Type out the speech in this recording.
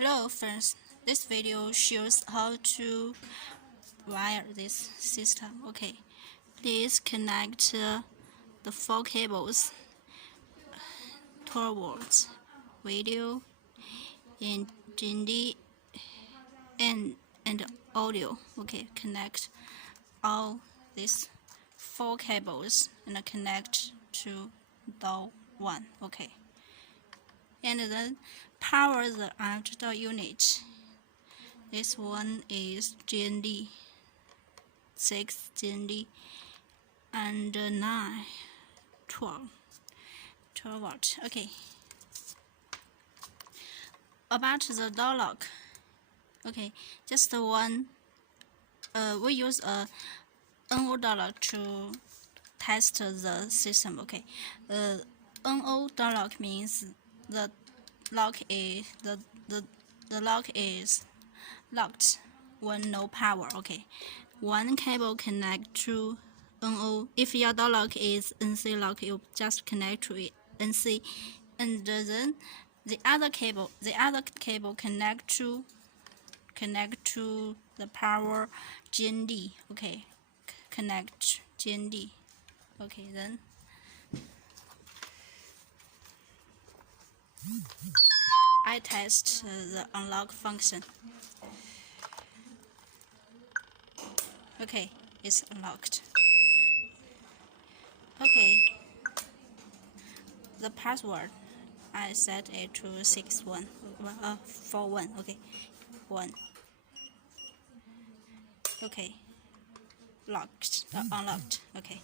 Hello friends, this video shows how to wire this system. Okay, please connect the 4 cables towards video and GND and audio. Okay, connect all these 4 cables and connect to the one. Okay, and then power the outdoor unit. This one is GND 6 GND and 9 12 watt. Okay, about the door lock. Okay, just one. We use a NO door lock to test the system. Okay, NO door lock means the lock is the lock is locked when no power. Okay, one cable connect to NO. If your door lock is NC lock, you just connect to it NC, and then the other cable connect to the power GND. Okay, connect GND. Okay, then I test the unlock function. Okay, it's unlocked. Okay, the password I set it to 41. Okay, 1. Okay, locked, unlocked. Okay.